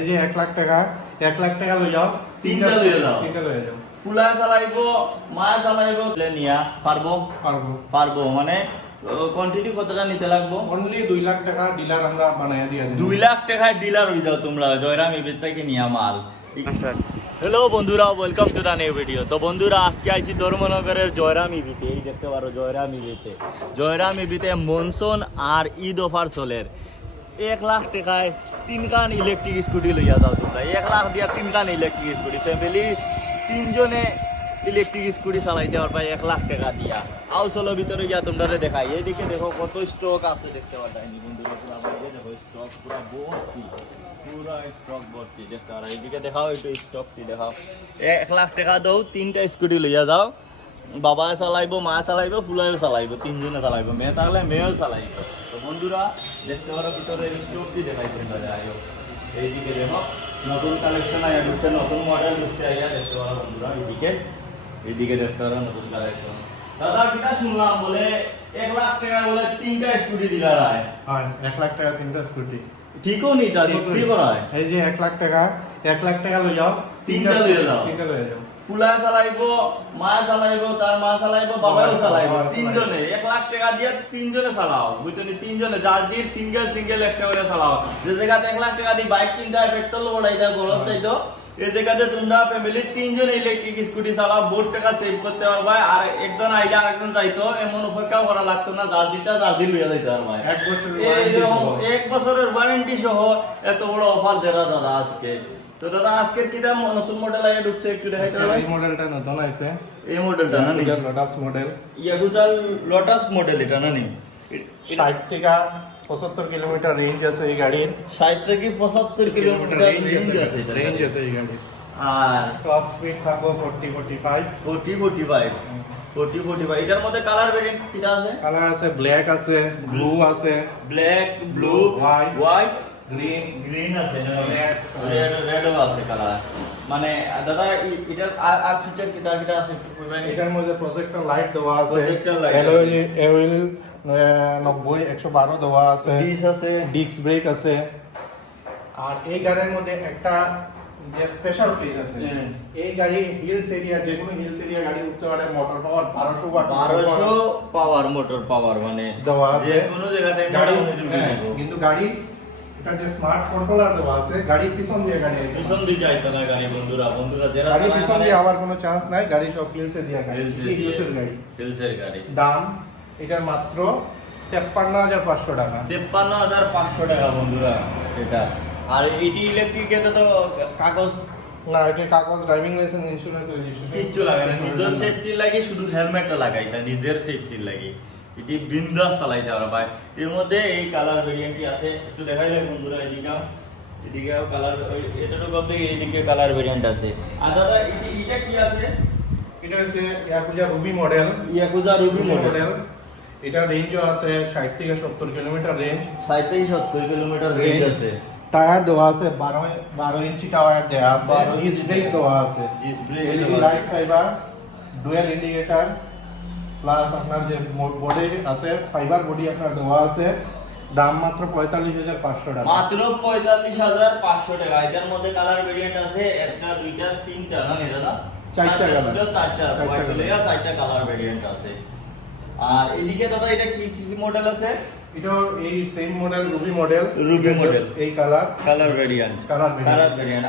এই যে 1 লাখ টাকা 1 লাখ টাকা লই যাও তিনটা লইয়া যাও। তিনটা লই যাও পুলা চালাইবো মায়া চালাইবো নিয়া পারবো পারবো পারবো মানে কোয়ান্টিটি কতটা নিতে লাগবো? অনলি 2 লাখ টাকা ডিলার আমরা বানায়া দিয়া দিই 2 লাখ টাকায় ডিলার হয়ে যাও তোমরা জয়রাম ইবির থেকে নিয়া মাল। হ্যালো বন্ধুরা, welcome to the new video. তো বন্ধুরা আজকে আইছি ধর্মনগরের জয়রাম ইবিতে। এই দেখতে পারো জয়রাম ইবিতে, জয়রাম ইবিতে মনসুন আর ঈদ অফার চলের। 1 লাখ টাকায় 3 খান ইলেকট্রিক স্কুটি লইয়া যাও তোমরা। 1 লাখ দিয়া 3 খান ইলেকট্রিক স্কুটি, ফ্যামিলি 3 জনে ইলেকট্রিক স্কুটি চালাইতে পারবা 1 লাখ টাকা দিয়া। আও চলো ভিতরে গিয়া তোমরা দেখাই। এইদিকে দেখো কত স্টক আছে দেখতে পারবা বন্ধুরা, পুরো বাইরে দেখো স্টক পুরো ভর্তি, পুরো স্টক ভর্তি দেখতে পারো। এইদিকে দেখাও, একটু স্টকটি দেখাও। 1 লাখ টাকা দাও 3টা স্কুটি লইয়া যাও। বাবা চালাইবো, মা চালাইবো, ফুলাইও চালাইবো, 3 জনে চালাইবো, মেয়ে থাকলে মেয়েও চালাইবো। তো বন্ধুরা দেখতে পারো ভিতরে স্টকটি দেখাই তোমরা আয়ো। এইদিকে দেখো নতুন কালেকশন আয়া ঢুকছে, নতুন মডেল ঢুকছে আইয়া দেখতে পারো বন্ধুরা। এইদিকে দেখতে পারো নতুন কালেকশন। দাদা কিটা শুনলাম বলে 1 লাখ টাকা বলে 3টা স্কুটি দিলা রায়। হয় 1 লাখ টাকা 3টা স্কুটি ঠিকও নি তা সত্যি করায়। এই যে 1 লাখ টাকা লই যাও তিনটা লইয়া যাও। তিনটা লই যাও পুলা চালাইবো, মা চালাইবো, তার মা চালাইবো, বাবাও চালাইবো, 3 জনে 1 লাখ টাকা দিয়ে 3 জনে চালাও, বুঝছনি? 3 জনে যার যে সিঙ্গেল একটা করে চালাও। যে জায়গাতে 1 লাখ টাকা দিয়ে বাইক কিনতে হয়, পেট্রোল বড়াইতে হয়, খরচ চাইতো, এই জায়গাতে তোমরা ফ্যামিলি 3 জনে ইলেকট্রিক স্কুটি চালাও, বহুত টাকা সেভ করতে পারবা। আর একজন আইলে আরেকজন চাইতো, এমন অপেক্ষাও করা লাগতো না, যার যেটা যার দিন লইয়া যাইতে পারবা। 1 বছরের ওয়ারেন্টি সহ এত বড় অফার দেরা দাদা আজকে। তো দাদা আজকের কিটা নতুন মডেল আইয়া ঢুকছে একটু দেখাইতে হবে। এই মডেলটা নতুন আইছে, এই মডেলটা না নি লটাস মডেল, ইয়াগুজা লটাস মডেল এটা না নি 60 থেকে 75 কিলোমিটার রেঞ্জ আছে এই গাড়ির। 60 থেকে 75 কিলোমিটার রেঞ্জ আছে এটা। রেঞ্জ আছে এই গাড়ির। আর টপ স্পিড থাকবো 40 45 40 45 এটার মধ্যে কালার ভেরিয়েন্ট কিটা আছে? কালার আছে, ব্ল্যাক আছে, ব্লু আছে, ব্ল্যাক, ব্লু, হোয়াইট, গ্রিন আছে, রেডও আছে কালার। মানে দাদা এটার আর ফিচার কিটা আছে একটু কইবেন? এটার মধ্যে প্রজেক্টর লাইট দেওয়া আছে, Projector light এলইডি 90 112 দেওয়া আছে, ডিস আছে, ডিস্ক ব্রেক আছে। আর এই গাড়ির মধ্যে একটা যে স্পেশাল ফিচ আছে, এই গাড়ি হিলস এরিয়া, যে কোনো হিলস এরিয়া গাড়ি উঠতে পারে, motor power 1200 watt 1200 power motor power, মানে দেওয়া আছে। যে কোনো জায়গাতে গাড়ি গাড়ি কিন্তু গাড়ি এটা যে স্মার্ট কন্ট্রোলার দেওয়া আছে, গাড়ি পিছন দিয়ে গাড়ি পিছন দিকে যাইতো না গাড়ি বন্ধুরা যারা গাড়ি চালায় পিছন মানে দিয়ে আবার কোনো চান্স নাই, গাড়ি সব হিলসে দিয়ে গাড়ি, হিলসের গাড়ি। হিলসের গাড়ি। দাম এটার মাত্র 53,500 টাকা। 53,500 টাকা বন্ধুরা এটা। আর এটি ইলেকট্রিকে তো কাগজ না, এটা কাগজ, ড্রাইভিং লাইসেন্স, ইন্স্যুরেন্স, রেজিস্ট্রেশন কিচ্ছু লাগে না, নিজের সেফটির লাগে শুধু হেলমেটটা লাগাই, তা নিজের সেফটির লাগে এটি বিন্দাস চালাইতে পারো ভাই। এর মধ্যে এই কালার ভেরিয়েন্টই আছে, একটু দেখাই দেয় বন্ধুরা। এদিকেও কালার, এটারও মধ্যে এইদিকে কালার ভেরিয়েন্ট আছে। আর দাদা এটা কি আছে? এটা হচ্ছে yakuza Ruby model. Yakuza Ruby model. এটা রেঞ্জও আছে 60 থেকে 70 কিলোমিটার রেঞ্জ, 60 থেকে 70 কিলোমিটার রেঞ্জ আছে। টায়ার দেওয়া আছে 12 ইঞ্চি টায়ার দেওয়া আছে, ডিস ব্রেক দেওয়া আছে, LED light fibre, dual indicator, plus আপনার যে বডি আছে ফাইবার বডি আপনার দেওয়া আছে। দাম মাত্র 45,500 টাকা। মাত্র 45,500 টাকা। এটার মধ্যে কালার ভেরিয়েন্ট আছে একটা, দুইটা, তিনটা না দাদা? 4টা কালার, 4টা কালার ভেরিয়েন্ট আছে। আর এদিকে দাদা এটা কি মডেল আছে? এটা এই সেম মডেল রুবি মডেল, এই কালার ভেরিয়েন্ট।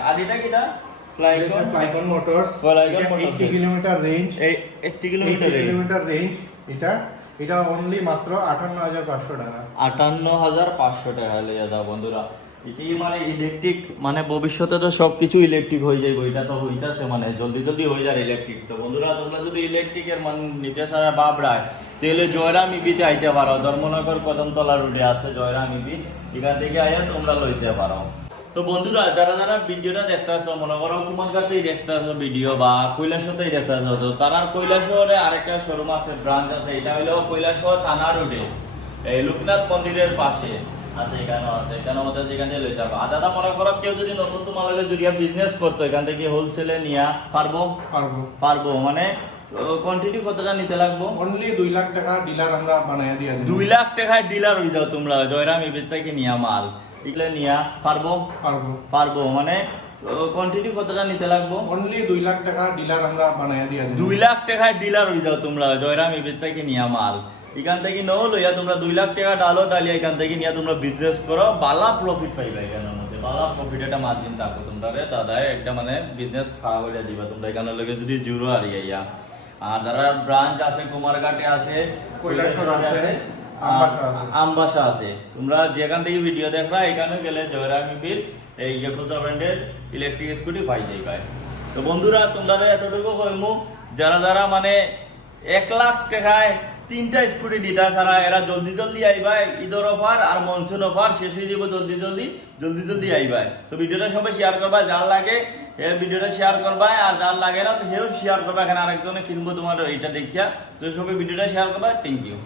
আর এটা কিটা? Flycon Motors, 80 kilometre range, 80 kilometre range. এটা অনলি মাত্র 58,500 টাকা। 58,500 টাকা লইয়া যাও বন্ধুরা। এটি মানে ইলেকট্রিক, মানে ভবিষ্যতে তো সবকিছু ইলেকট্রিক হয়ে যাবে, এটা তো হইতাছে, মানে জলদি হয়ে যায় ইলেকট্রিক। তো বন্ধুরা তোমরা যদি ইলেকট্রিকের মান নিতে সারা বাবরায়, তাহলে জয়রাম ইবিতে আইতে পারো। ধর্মনগর কদমতলা রোডে আছে জয়রাম ইবি, এখান থেকে আইয়া তোমরা লইতে পারো। তো বন্ধুরা যারা ভিডিওটা দেখতেছো, মনে করো কুমারঘাটেই দেখতেছো ভিডিও বা কৈলাসতেই দেখতেছো, তো তারা কৈলাসরে আরেকটা শোরুম আছে, ব্রাঞ্চ আছে। এটা হলো কৈলাসহর থানা রোডে, এই লোকনাথ মন্দিরের পাশে আছে। এখানেও আছে, এখানের মধ্যে যেখানে লইতে পারবো। আর দাদা মনে করো কেউ যদি নতুন তোমার লগে জুড়িয়া বিজনেস করতো, এখান থেকে হোলসেলে নিয়া পারবো মানে কোয়ান্টিটি কতটা নিতে লাগবো? অনলি 2 লাখ টাকা ডিলার আমরা বানায়া দিয়া দিই। 2 লাখ টাকায় ডিলার হয়ে যাও তোমরা জয়রাম ইবির থেকে নিয়া মাল। এগুলো নিয়া পারবো পারবো পারবো মানে কোয়ান্টিটি কতটা নিতে লাগবো? অনলি 2 লাখ টাকা ডিলার আমরা বানায় দিয়া দিই। 2 লাখ টাকায় ডিলার হয়ে যাও তোমরা জয়রাম ইবির থেকে নিয়া মাল এখান থেকে নও লইয়া তোমরা 2 লাখ টাকা ডালিয়া এখান থেকে নিয়া তোমরা বিজনেস করো, বালা প্রফিট পাইবা এখানের মধ্যে, বালা প্রফিট একটা মার্জিন থাকো তোমরা রে দাদায় একটা মানে বিজনেস খাওয়া করে দিবা তোমরা এখানের লগে যদি জুড়ো আর ইয়া। আর যারা ব্রাঞ্চ আছে কুমারঘাটে আছে, কৈলাসহর আছে, আমবাসা আছে। আমবাসা আছে, তোমরা যেখান থেকে ভিডিও দেখরা এখানে গেলে জয়রাম ইবির এই ইয়াকুজা ব্র্যান্ডের ইলেকট্রিক স্কুটি পাই যাইবা। তো বন্ধুরা তোমরা এতটুকু কইমু যারা যারা মানে 1 লাখ টাকায় 3টা স্কুটি দিতা ছাড়া এরা জলদি জলদি আইবা, ঈদের অফার আর মনসুন অফার শেষ হয়ে যাব, জলদি জলদি আইবা। তো ভিডিওটা সবাই শেয়ার করবা, যার লাগে এই ভিডিওটা শেয়ার করবা, আর যার লাগে না সেও শেয়ার করবা, এখানে আরেকজনে কিনবো তোমার এটা দেখিয়া। তো সবাই ভিডিওটা শেয়ার করবা। Thank you.